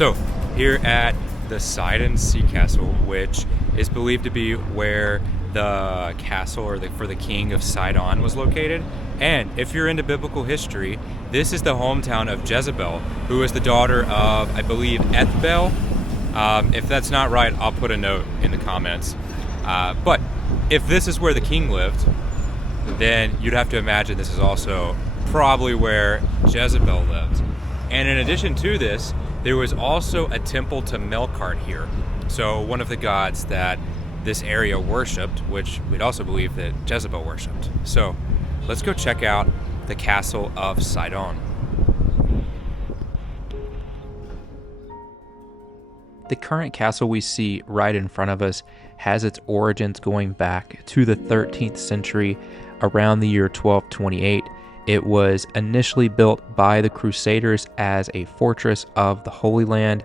So, here at the Sidon Sea Castle, which is believed to be where the castle for the King of Sidon was located. And if you're into biblical history, this is the hometown of Jezebel, who was the daughter of, I believe, Ethbel. If that's not right, I'll put a note in the comments. But if this is where the king lived, then you'd have to imagine this is also probably where Jezebel lived. And in addition to this, there was also a temple to Melqart here. So one of the gods that this area worshipped, which we'd also believe that Jezebel worshipped. So let's go check out the castle of Sidon. The current castle we see right in front of us has its origins going back to the 13th century, around the year 1228. It was initially built by the Crusaders as a fortress of the Holy Land.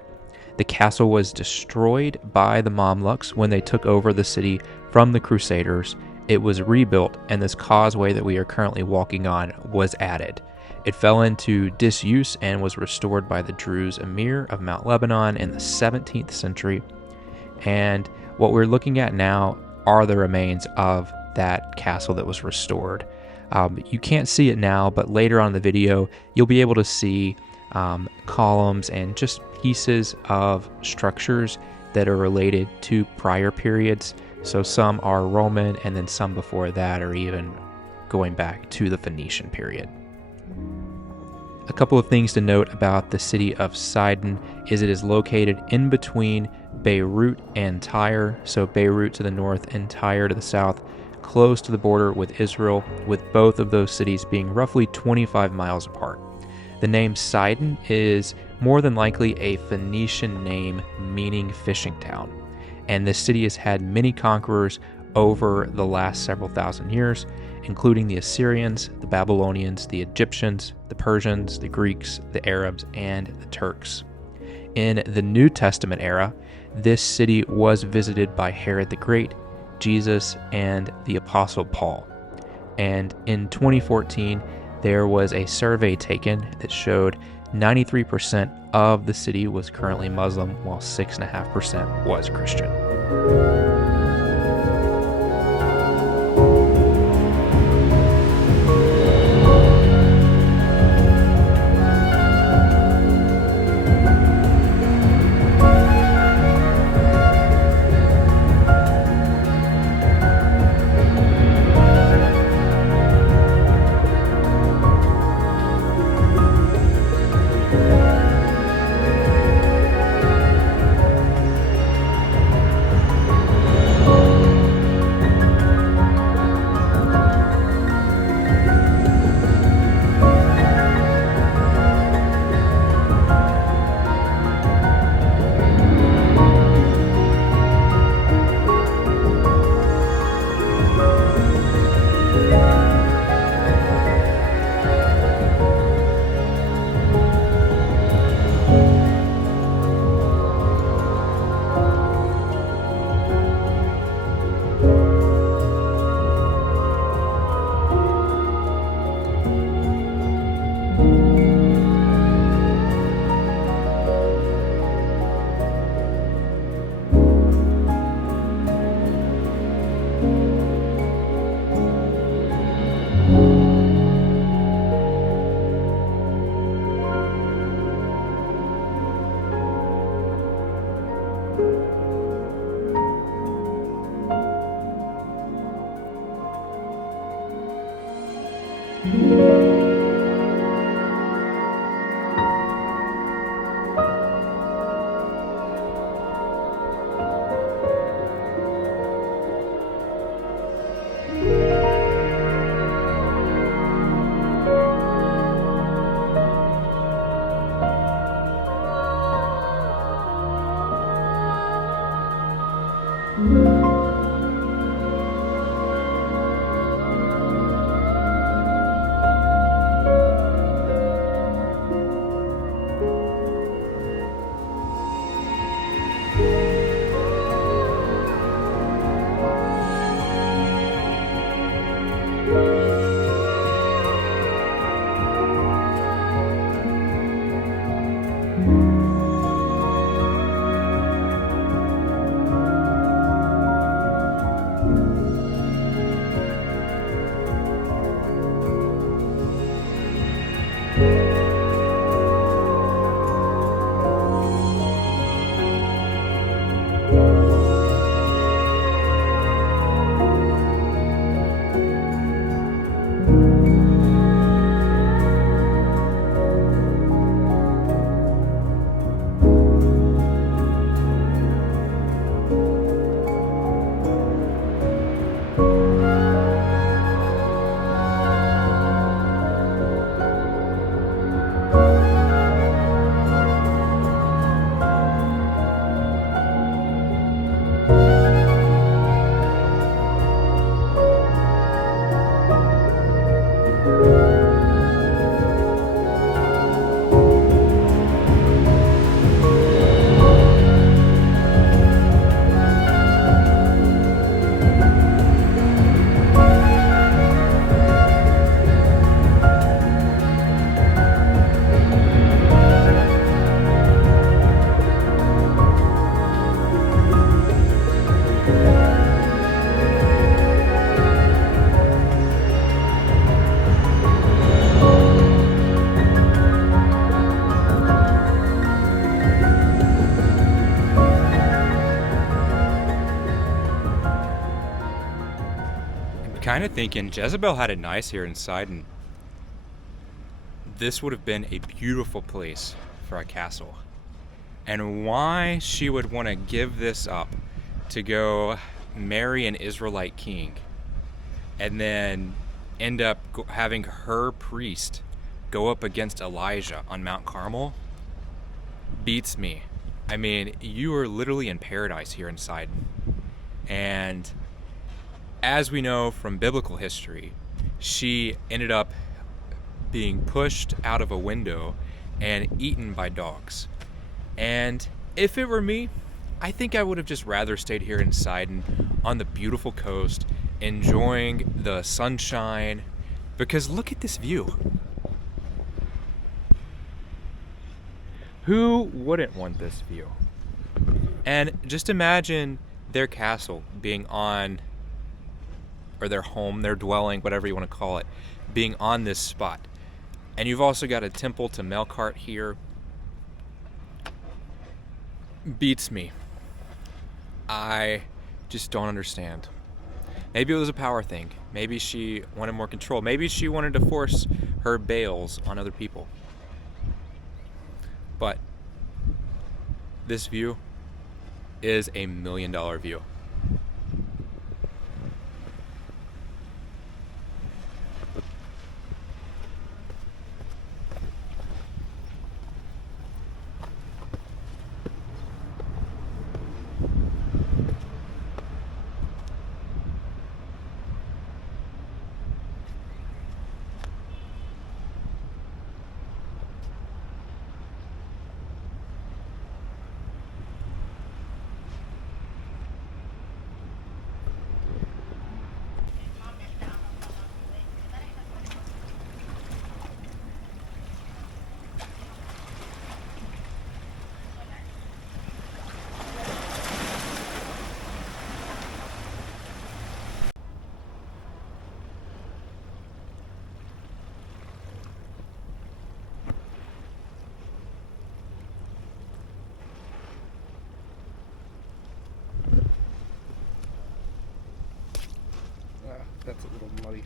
The castle was destroyed by the Mamluks when they took over the city from the Crusaders. It was rebuilt, and this causeway that we are currently walking on was added. It fell into disuse and was restored by the Druze Emir of Mount Lebanon in the 17th century. And what we're looking at now are the remains of that castle that was restored. You can't see it now, but later on in the video, you'll be able to see columns and just pieces of structures that are related to prior periods. So some are Roman, and then some before that are even going back to the Phoenician period. A couple of things to note about the city of Sidon is it is located in between Beirut and Tyre. So Beirut to the north and Tyre to the south, close to the border with Israel, with both of those cities being roughly 25 miles apart. The name Sidon is more than likely a Phoenician name meaning fishing town, and this city has had many conquerors over the last several thousand years, including the Assyrians, the Babylonians, the Egyptians, the Persians, the Greeks, the Arabs, and the Turks. In the New Testament era, this city was visited by Herod the Great, Jesus, and the Apostle Paul. And in 2014, there was a survey taken that showed 93% of the city was currently Muslim, while 6.5% was Christian. kind of thinking Jezebel had it nice here in Sidon. This would have been a beautiful place for a castle. And why she would want to give this up to go marry an Israelite king and then end up having her priest go up against Elijah on Mount Carmel beats me. I mean, you are literally in paradise here in Sidon. And as we know from biblical history, she ended up being pushed out of a window and eaten by dogs. And if it were me, I think I would have just rather stayed here in Sidon on the beautiful coast, enjoying the sunshine, because look at this view. Who wouldn't want this view? And just imagine their castle being on, or their home, their dwelling, whatever you want to call it, being on this spot. And you've also got a temple to Melqart here. Beats me. I just don't understand. Maybe it was a power thing. Maybe she wanted more control. Maybe she wanted to force her bales on other people. But this view is a $1 million view. That's a little muddy.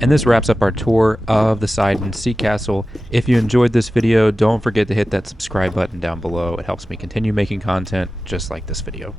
And this wraps up our tour of the Sidon Sea Castle. If you enjoyed this video, don't forget to hit that subscribe button down below. It helps me continue making content just like this video.